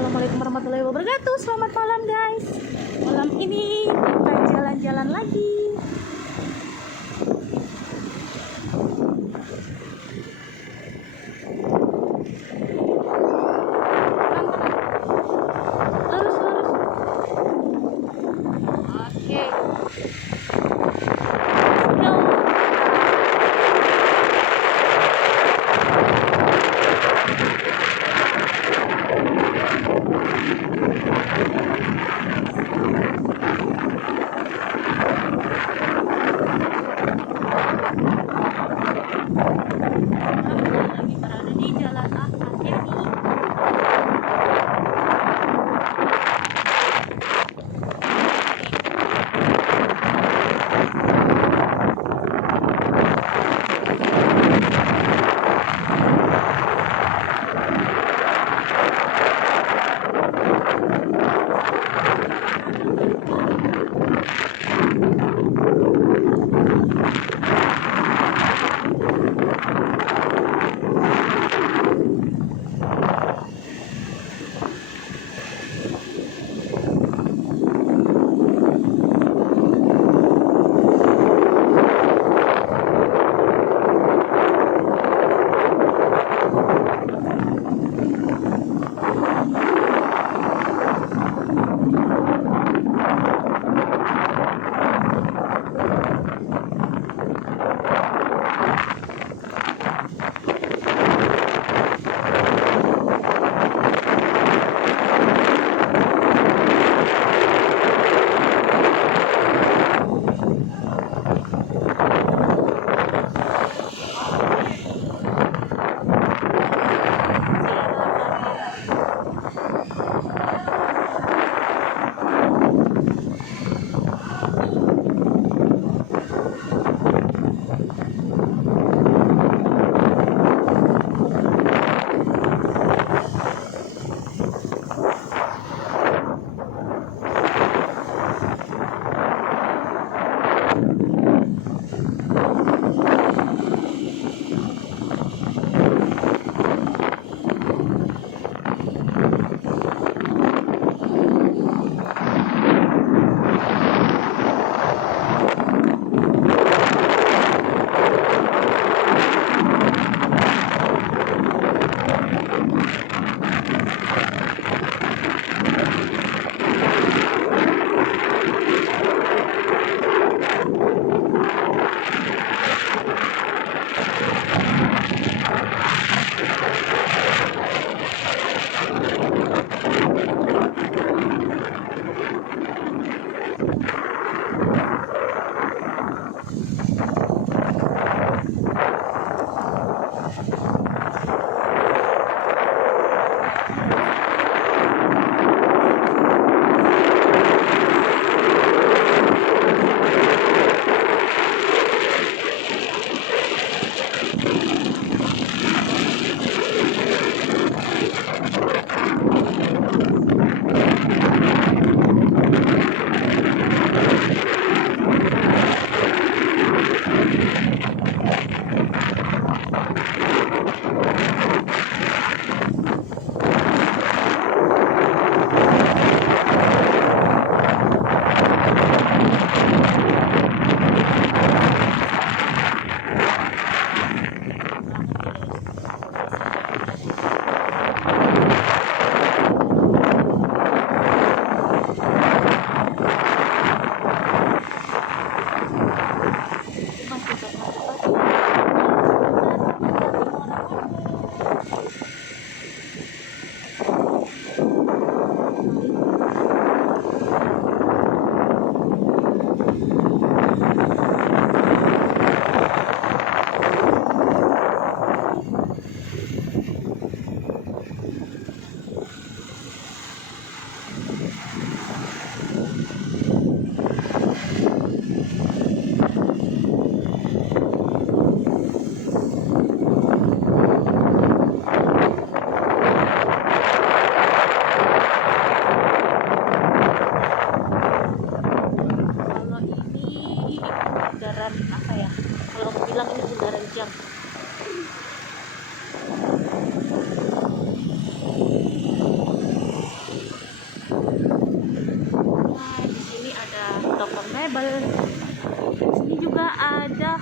Assalamualaikum warahmatullahi wabarakatuh. Selamat malam guys. Malam ini kita jalan-jalan lagi. Lurus, lurus. Oke. Lagi berada di Jalan Ahmad Yani.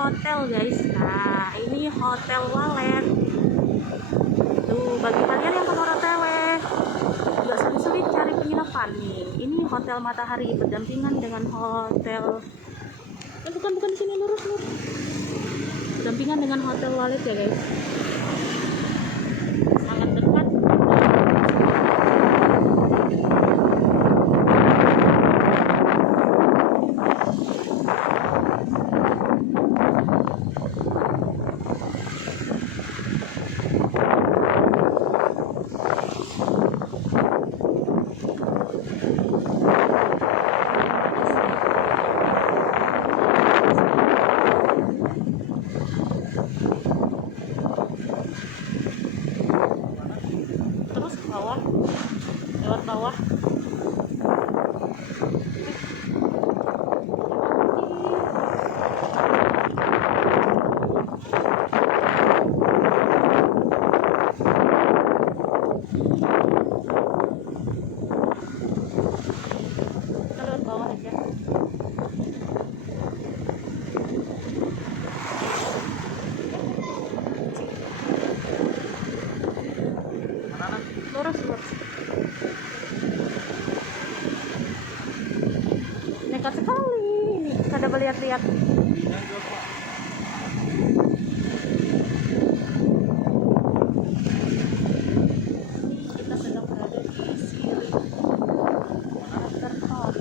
hotel guys. Nah ini Hotel Walet. Tuh bagi kalian yang ke Morotele nggak sulit-sulit cari penginapan nih. Ini Hotel Matahari berdampingan dengan hotel. Bukan sini, lurus. Berdampingan dengan Hotel Walet ya guys. Sangat dekat. Terus ke bawah, lewat bawah. Kita lewat bawah aja. Lurus. Nekat sekali ini, kada melihat-lihat. Kita sedang berada di Siri Waterfall.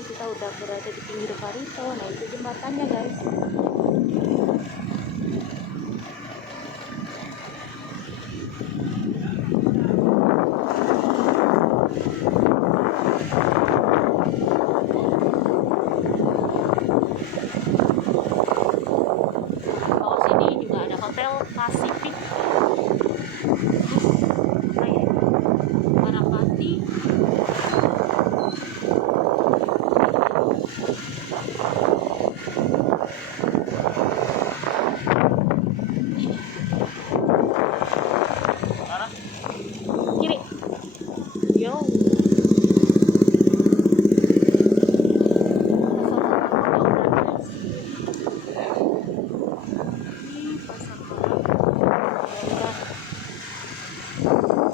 Kita udah berada di pinggir Barito. Nah itu jembatannya guys. Bawah sini juga ada Hotel Pacific. Marapati. Kiri. Yo.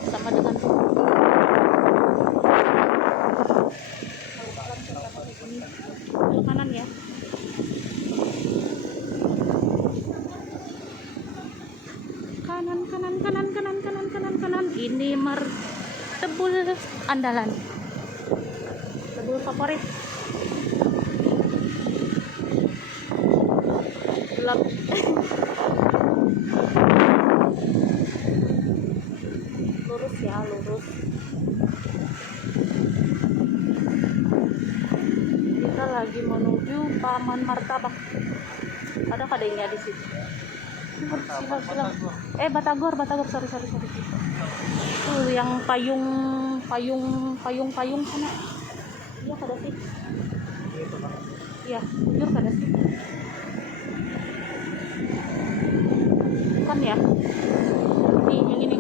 Sama dengan ke kanan ya. Kanan. Ini tebul andalan. Tebul favorit. Gelap. Lurus ya, lurus. Kita lagi menuju Paman Martabak. Ada kadangnya di situ. Silang. Batagor, sorry. Tuh yang payung sana. Iya kada sih. Iya, jujur kada sih. Bukan ya? Nih, yang ini.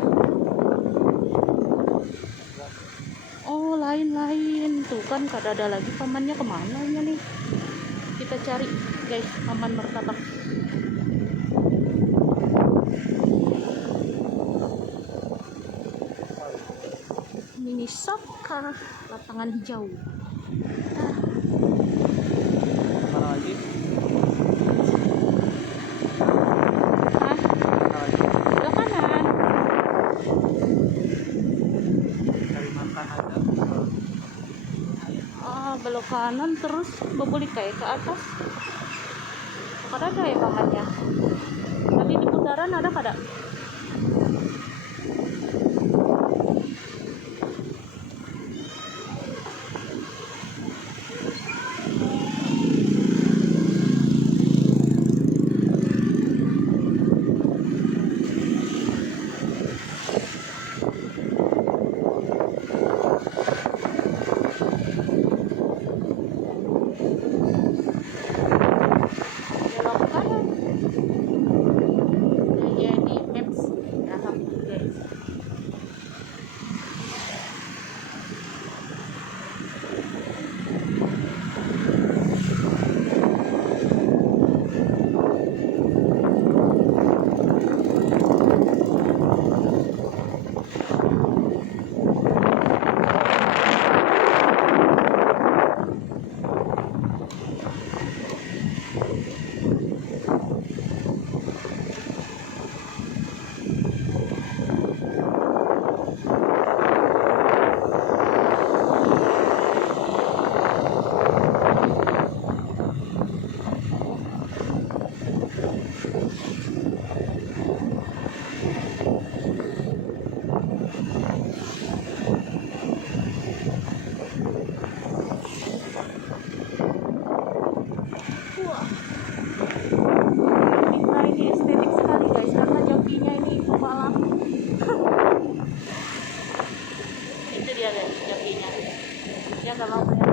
Oh, lain. Tuh kan kada ada lagi pamannya, kemana nih? Kita cari, guys, Paman Martabak. Mini soccer, lapangan hijau. Mana lagi? Belok kanan. Cari makan aja. Belok kanan terus berbalik kayak ke atas. Kada ada ya pamannya. Tapi di putaran ada kada? Wah, kita ini estetik sekali guys, karena jokinya ini pembalap. Itu dia guys, jokinya. Dia nggak mau